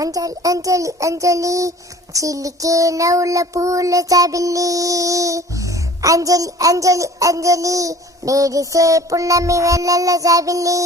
అంజలి అంజలి అంజలి చిలికే నవ్వుల పూల జాబిల్లి అంజలి అంజలి అంజలి మెరిసే పున్నమి వెన్నెల జాబిల్లి.